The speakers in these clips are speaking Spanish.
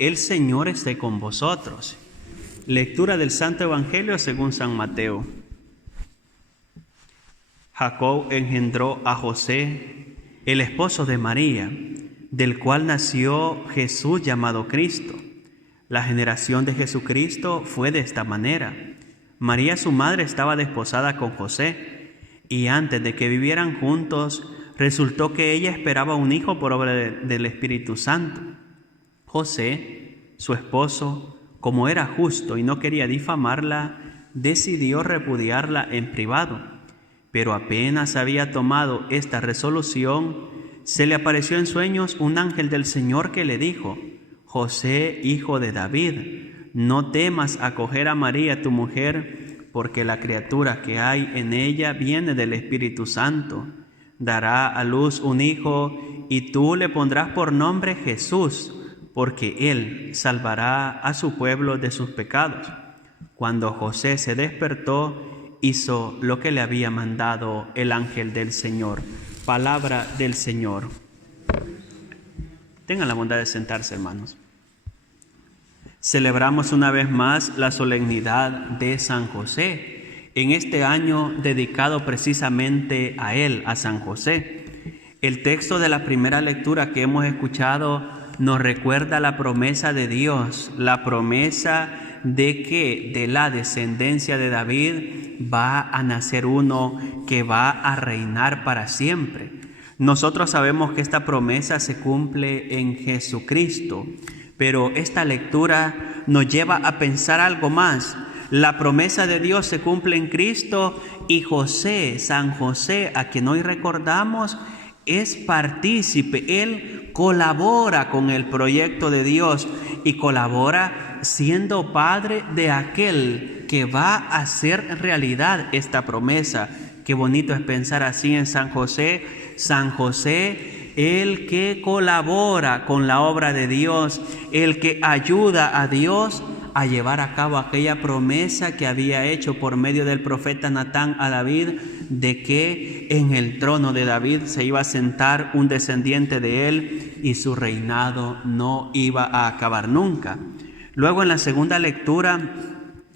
El Señor esté con vosotros. Lectura del Santo Evangelio según San Mateo. Jacob engendró a José, el esposo de María, del cual nació Jesús llamado Cristo. La generación de Jesucristo fue de esta manera. María su madre estaba desposada con José, y antes de que vivieran juntos, resultó que ella esperaba un hijo por obra del Espíritu Santo. José, su esposo, como era justo y no quería difamarla, decidió repudiarla en privado. Pero apenas había tomado esta resolución, se le apareció en sueños un ángel del Señor que le dijo: José, hijo de David, no temas acoger a María tu mujer, porque la criatura que hay en ella viene del Espíritu Santo. Dará a luz un hijo, y tú le pondrás por nombre Jesús, porque él salvará a su pueblo de sus pecados. Cuando José se despertó, hizo lo que le había mandado el ángel del Señor. Palabra del Señor. Tengan la bondad de sentarse, hermanos. Celebramos una vez más la solemnidad de San José, en este año dedicado precisamente a él, a San José. El texto de la primera lectura que hemos escuchado nos recuerda la promesa de Dios, la promesa de que de la descendencia de David va a nacer uno que va a reinar para siempre. Nosotros sabemos que esta promesa se cumple en Jesucristo, pero esta lectura nos lleva a pensar algo más. La promesa de Dios se cumple en Cristo, y José, San José, a quien hoy recordamos, es partícipe. Él colabora con el proyecto de Dios y colabora siendo padre de aquel que va a hacer realidad esta promesa. Qué bonito es pensar así en San José. San José, el que colabora con la obra de Dios, el que ayuda a Dios a llevar a cabo aquella promesa que había hecho por medio del profeta Natán a David, de que en el trono de David se iba a sentar un descendiente de él y su reinado no iba a acabar nunca. Luego, en la segunda lectura,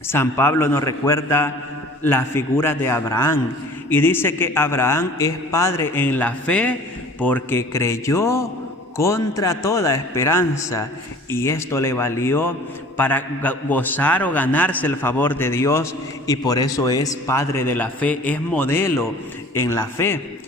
San Pablo nos recuerda la figura de Abraham y dice que Abraham es padre en la fe porque creyó contra toda esperanza, y esto le valió para gozar o ganarse el favor de Dios, y por eso es padre de la fe, es modelo en la fe.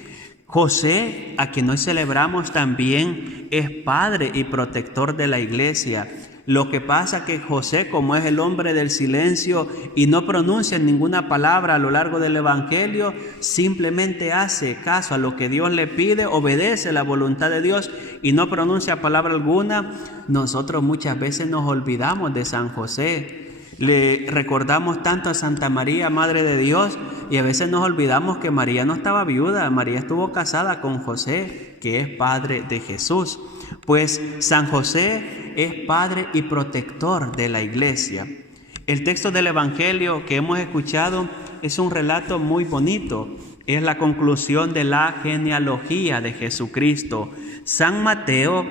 José, a quien hoy celebramos, también es padre y protector de la iglesia. Lo que pasa que José, como es el hombre del silencio y no pronuncia ninguna palabra a lo largo del Evangelio, simplemente hace caso a lo que Dios le pide, obedece la voluntad de Dios y no pronuncia palabra alguna. Nosotros muchas veces nos olvidamos de San José. Le recordamos tanto a Santa María, Madre de Dios, y a veces nos olvidamos que María no estaba viuda. María estuvo casada con José, que es padre de Jesús. Pues San José es padre y protector de la iglesia. El texto del Evangelio que hemos escuchado es un relato muy bonito. Es la conclusión de la genealogía de Jesucristo. San Mateo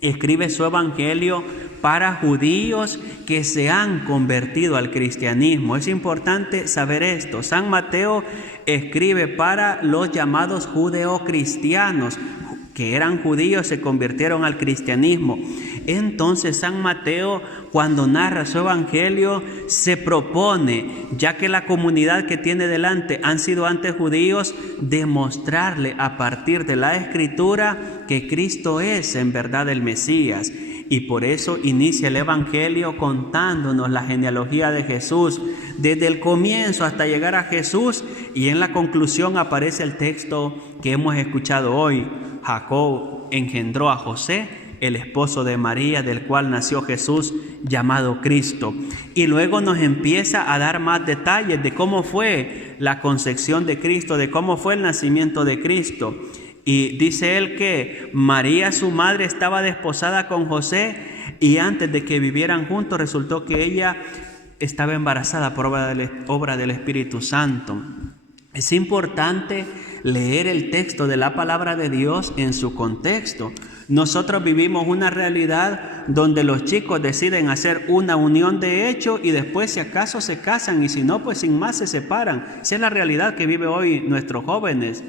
escribe su Evangelio para judíos que se han convertido al cristianismo. Es importante saber esto. San Mateo escribe para los llamados judeocristianos, que eran judíos, se convirtieron al cristianismo. Entonces San Mateo, cuando narra su evangelio, se propone, ya que la comunidad que tiene delante han sido antes judíos, demostrarle a partir de la escritura que Cristo es en verdad el Mesías. Y por eso inicia el evangelio contándonos la genealogía de Jesús, desde el comienzo hasta llegar a Jesús, y en la conclusión aparece el texto que hemos escuchado hoy. Jacob engendró a José, el esposo de María, del cual nació Jesús llamado Cristo. Y luego nos empieza a dar más detalles de cómo fue la concepción de Cristo, de cómo fue el nacimiento de Cristo. Y dice él que María, su madre, estaba desposada con José, y antes de que vivieran juntos resultó que ella estaba embarazada por obra del Espíritu Santo. Es importante leer el texto de la palabra de Dios en su contexto. Nosotros vivimos una realidad donde los chicos deciden hacer una unión de hecho y después si acaso se casan y si no, pues sin más se separan. Esa es la realidad que vive hoy nuestros jóvenes,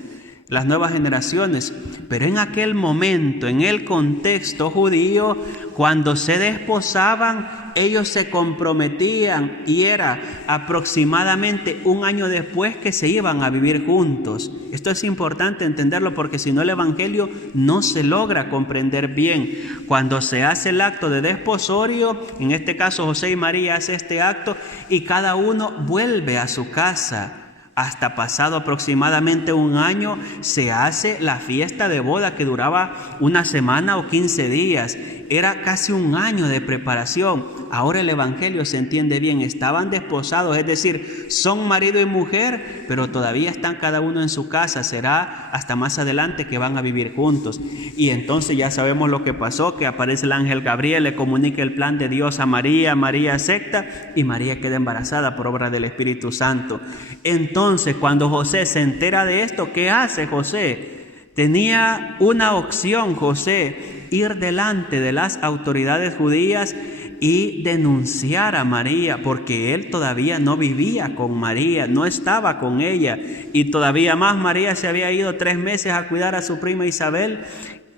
las nuevas generaciones. Pero en aquel momento, en el contexto judío, cuando se desposaban, ellos se comprometían y era aproximadamente un año después que se iban a vivir juntos. Esto es importante entenderlo porque si no el Evangelio no se logra comprender bien. Cuando se hace el acto de desposorio, en este caso José y María hacen este acto y cada uno vuelve a su casa. Hasta pasado aproximadamente un año se hace la fiesta de boda que duraba una semana o 15 días. Era casi un año de preparación. Ahora el Evangelio se entiende bien. Estaban desposados, es decir, son marido y mujer, pero todavía están cada uno en su casa. Será hasta más adelante que van a vivir juntos. Y entonces ya sabemos lo que pasó, que aparece el ángel Gabriel, le comunica el plan de Dios a María, María acepta y María queda embarazada por obra del Espíritu Santo. Entonces, cuando José se entera de esto, ¿qué hace José? Tenía una opción José, ir delante de las autoridades judías y denunciar a María, porque él todavía no vivía con María, no estaba con ella, y todavía más María se había ido 3 meses a cuidar a su prima Isabel.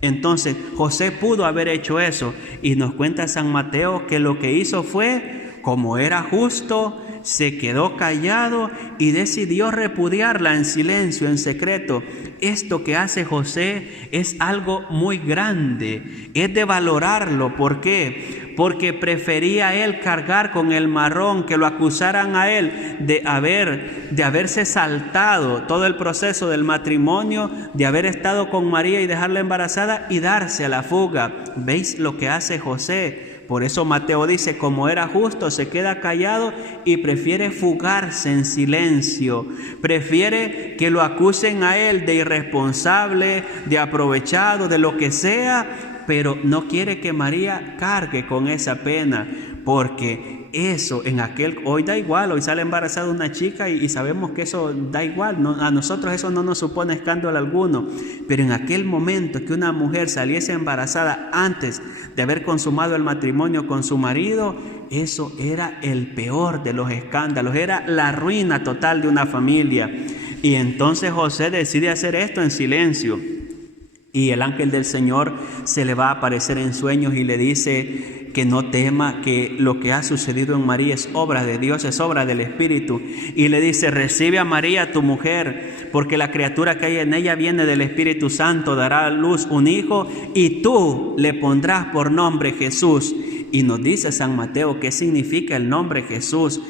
Entonces José pudo haber hecho eso, y nos cuenta San Mateo que lo que hizo fue, como era justo, se quedó callado y decidió repudiarla en silencio, en secreto. Esto que hace José es algo muy grande, es de valorarlo. ¿Por qué? Porque prefería él cargar con el marrón, que lo acusaran a él de haberse saltado todo el proceso del matrimonio, de haber estado con María y dejarla embarazada y darse a la fuga. ¿Veis lo que hace José? Por eso Mateo dice, como era justo, se queda callado y prefiere fugarse en silencio. Prefiere que lo acusen a él de irresponsable, de aprovechado, de lo que sea, pero no quiere que María cargue con esa pena, porque eso hoy da igual, hoy sale embarazada una chica y sabemos que eso da igual, a nosotros eso no nos supone escándalo alguno, pero en aquel momento que una mujer saliese embarazada antes de haber consumado el matrimonio con su marido, eso era el peor de los escándalos, era la ruina total de una familia. Y entonces José decide hacer esto en silencio. Y el ángel del Señor se le va a aparecer en sueños y le dice que no tema, que lo que ha sucedido en María es obra de Dios, es obra del Espíritu. Y le dice, recibe a María tu mujer, porque la criatura que hay en ella viene del Espíritu Santo, dará a luz un hijo y tú le pondrás por nombre Jesús. Y nos dice San Mateo qué significa el nombre Jesús,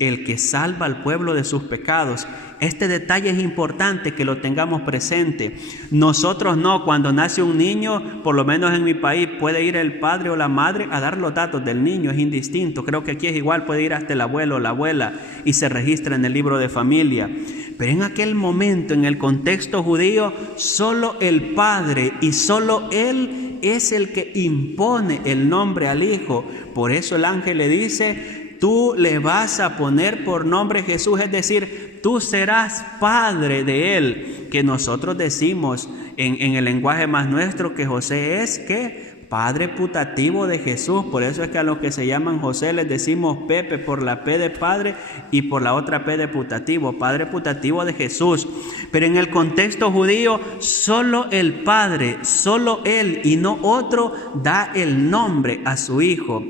el que salva al pueblo de sus pecados. Este detalle es importante que lo tengamos presente. Nosotros no, cuando nace un niño, por lo menos en mi país, puede ir el padre o la madre a dar los datos del niño, es indistinto. Creo que aquí es igual, puede ir hasta el abuelo o la abuela y se registra en el libro de familia. Pero en aquel momento, en el contexto judío, solo el padre y solo él es el que impone el nombre al hijo. Por eso el ángel le dice, tú le vas a poner por nombre Jesús, es decir, tú serás padre de él, que nosotros decimos en el lenguaje más nuestro que José es, ¿qué? Padre putativo de Jesús. Por eso es que a los que se llaman José les decimos Pepe, por la P de padre y por la otra P de putativo, padre putativo de Jesús. Pero en el contexto judío, solo el padre, solo él y no otro da el nombre a su hijo.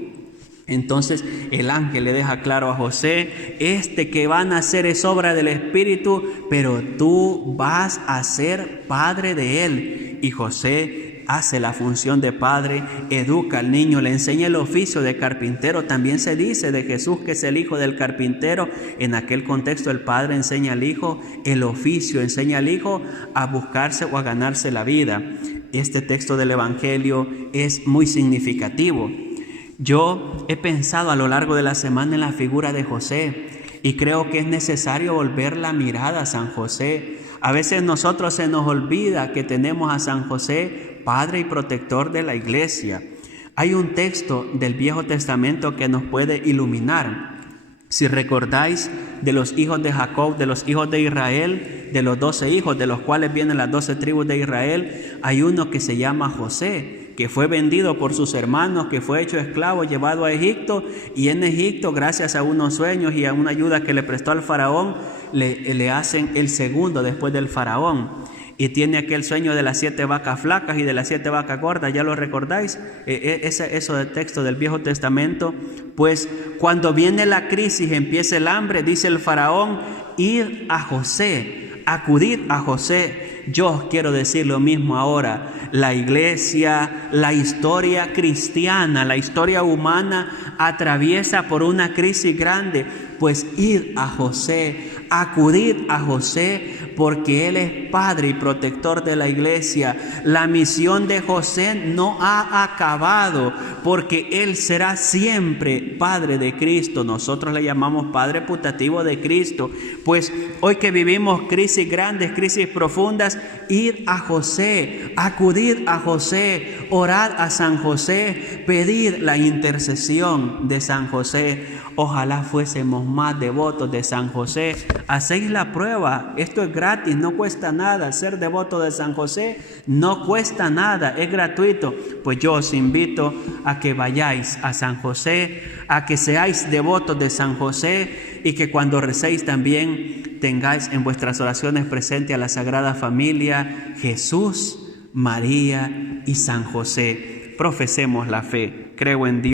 Entonces el ángel le deja claro a José, este que va a nacer es obra del Espíritu, pero tú vas a ser padre de él. Y José hace la función de padre, educa al niño, le enseña el oficio de carpintero. También se dice de Jesús que es el hijo del carpintero. En aquel contexto el padre enseña al hijo el oficio, enseña al hijo a buscarse o a ganarse la vida. Este texto del Evangelio es muy significativo. Yo he pensado a lo largo de la semana en la figura de José y creo que es necesario volver la mirada a San José. A veces nosotros se nos olvida que tenemos a San José, padre y protector de la iglesia. Hay un texto del Viejo Testamento que nos puede iluminar. Si recordáis de los hijos de Jacob, de los hijos de Israel, de los 12 hijos de los cuales vienen las 12 tribus de Israel, hay uno que se llama José, que fue vendido por sus hermanos, que fue hecho esclavo, llevado a Egipto, y en Egipto, gracias a unos sueños y a una ayuda que le prestó al faraón, le hacen el segundo después del faraón. Y tiene aquel sueño de las 7 vacas flacas y de las 7 vacas gordas, ¿ya lo recordáis? Eso de texto del Viejo Testamento. Pues cuando viene la crisis, empieza el hambre, dice el faraón, id a José, acudid a José. Yo quiero decir lo mismo ahora. La iglesia, la historia cristiana, la historia humana atraviesa por una crisis grande. Pues id a José, acudid a José, porque Él es Padre y protector de la iglesia. La misión de José no ha acabado, porque Él será siempre Padre de Cristo. Nosotros le llamamos Padre putativo de Cristo. Pues hoy que vivimos crisis grandes, crisis profundas, id a José, acudid a José, orad a San José, pedid la intercesión de San José. Ojalá fuésemos más devotos de San José. Hacéis la prueba, esto es gratis, no cuesta nada. Ser devoto de San José no cuesta nada, es gratuito. Pues yo os invito a que vayáis a San José, a que seáis devotos de San José, y que cuando recéis también tengáis en vuestras oraciones presente a la Sagrada Familia, Jesús, María y San José. Profesemos la fe. Creo en Dios.